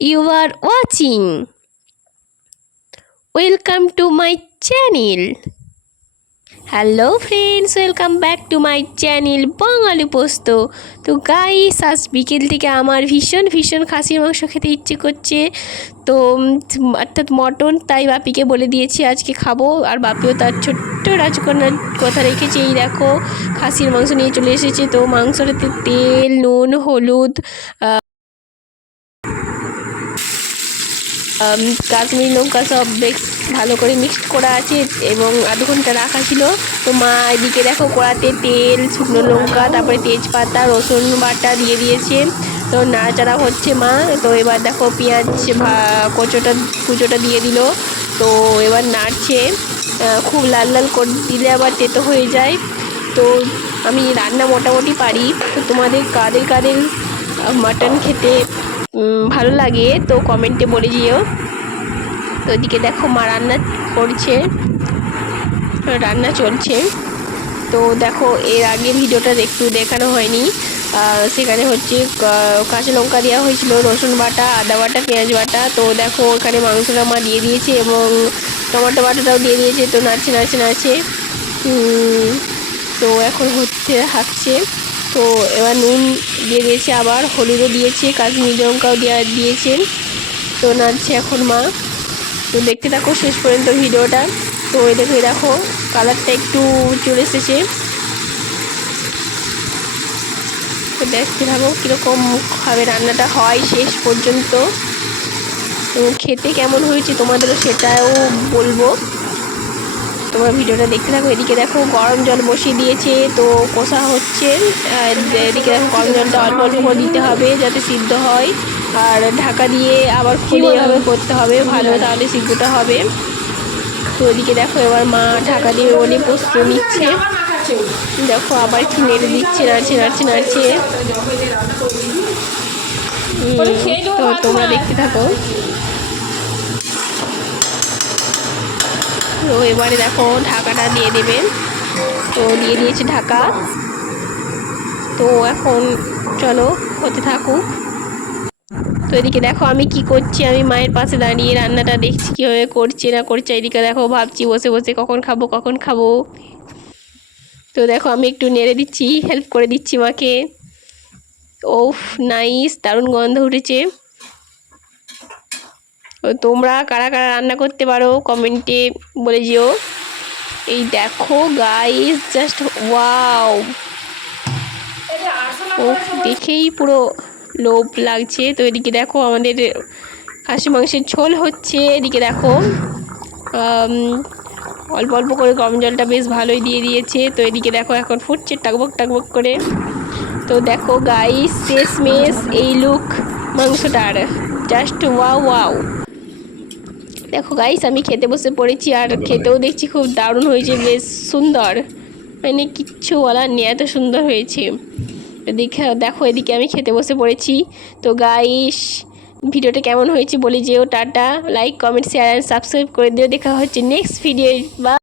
you are watching. Welcome to my channel. Hello friends welcome back to my channel Bangali পোস্ত তো guys আজ বিকেল থেকে আমার ভীষণ ভীষণ খাসির মাংস খেতে ইচ্ছে করছে। তো, অর্থাৎ মটন, তাই বাপিকে বলে দিয়েছি আজকে খাব। আর বাপিও তার ছোট্ট রাজকন্যার কথা রেখেছে, এই দেখো, খাসির মাংস নিয়ে চলে এসেছে। তো মাংসটাতে তেল, নুন, হলুদ আম, কাশ্মীরি লঙ্কা সব বেশ ভালো করে মিক্সড করা আছে এবং আধ ঘণ্টা রাখা ছিল। তো মা এদিকে দেখো কড়াতে তেল, শুকনো লঙ্কা, তারপরে তেজপাতা, রসুন বাটা দিয়ে দিয়েছে। তো নাড়াচাড়া হচ্ছে মা। তো এবার দেখো পেঁয়াজ কোচোটা, কুচোটা দিয়ে দিল। তো এবার নাড়ছে। খুব লাল লাল করে, দিলে আবার তেতো হয়ে যায়। তো আমি রান্না মোটামুটি পারি। তো তোমাদের কাদের কাদের মাটন খেতে ভালো লাগে, তো কমেন্টে বলে যেও। তো এদিকে দেখো মা রান্না করছে, রান্না চলছে। তো দেখো, এর আগে ভিডিওটা একটু দেখানো হয়নি। সেখানে হচ্ছে কাঁচা লঙ্কা দেওয়া হয়েছিল, রসুন বাটা, আদা বাটা, পেঁয়াজ বাটা। তো দেখো, ওখানে মাংসটা মা দিয়ে দিয়েছে এবং টমেটো বাটাটাও দিয়ে দিয়েছে। তো নাড়ছে নাড়ছে নাড়ছে। তো এখন হচ্ছে, হাঁকছে। তো এবার নুন দিয়ে দিয়েছে আবার, হলুদও দিয়েছে, কাশ্মীরি লঙ্কাও দেওয়া দিয়েছে। তো নাড়ছে এখন মা। তো দেখতে থাকো শেষ পর্যন্ত ভিডিওটা। তো এই দেখো দেখো, কালারটা একটু চলে এসেছে। তো দেখতে থাকো কীরকম ভাবে রান্নাটা হয় শেষ পর্যন্ত। তো খেতে কেমন হয়েছে তোমাদেরও সেটাও বলব। তোমরা ভিডিওটা দেখতে থাকো। এদিকে দেখো গরম জল বসিয়ে দিয়েছে তো কষা হচ্ছে। এদিকে দেখো গরম জলটা অল্প অল্প করে দিতে হবে যাতে সিদ্ধ হয়। আর ঢাকা দিয়ে আবার খুলে এভাবে করতে হবে ভালো তাহলে সিদ্ধটা হবে। তো এদিকে দেখো এবার মা ঢাকা দিয়ে ওনে পোস্ত নিচ্ছে। দেখো আবার একটু নেড়ে দিচ্ছে নাড়ছে নাড়ছে নাড়ছে। তো তোমরা দেখতে থাকো। তো এবারে দেখো ঢাকাটা দিয়ে দেবেন তো দিয়ে দিয়েছি ঢাকা। তো এখন চলো হতে থাকুক। তো এদিকে দেখো আমি কি করছি, আমি মায়ের পাশে দাঁড়িয়ে রান্নাটা দেখছি কীভাবে করছে না করছে। এদিকে দেখো ভাবছি বসে বসে কখন খাব কখন খাব। তো দেখো আমি একটু নেড়ে দিচ্ছি হেল্প করে দিচ্ছি মাকে। ওফ নাইস দারুণ গন্ধ উঠেছে। তোমরা কারা কারা রান্না করতে পারো কমেন্টে বলে যেও। এই দেখো গাইস জাস্ট ওয়াও ও, দেখেই পুরো লোভ লাগছে। তো এদিকে দেখো, আমাদের খাসি মাংসের ঝোল হচ্ছে। এদিকে দেখো অল্প অল্প করে গরম জলটা বেশ ভালোই দিয়ে দিয়েছে। তো এদিকে দেখো, এখন ফুটছে টাকবক টাকবক করে। তো দেখো গাইস শেষ মেস এই লুক মাংসটার। জাস্ট ওয়াও ওয়াও দেখো গাইস আমি খেতে বসে পড়েছি আর খেতেও দেখছি খুব দারুণ হয়েছে বেশ সুন্দর। মানে কিচ্ছু বলার নেই এত সুন্দর হয়েছে। এদিকে দেখো এদিকে আমি খেতে বসে পড়েছি। তো গাইস ভিডিওটা কেমন হয়েছে বলে যেও tata. Like comment share and subscribe করে দিও। দেখা হচ্ছে নেক্সট ভিডিও বা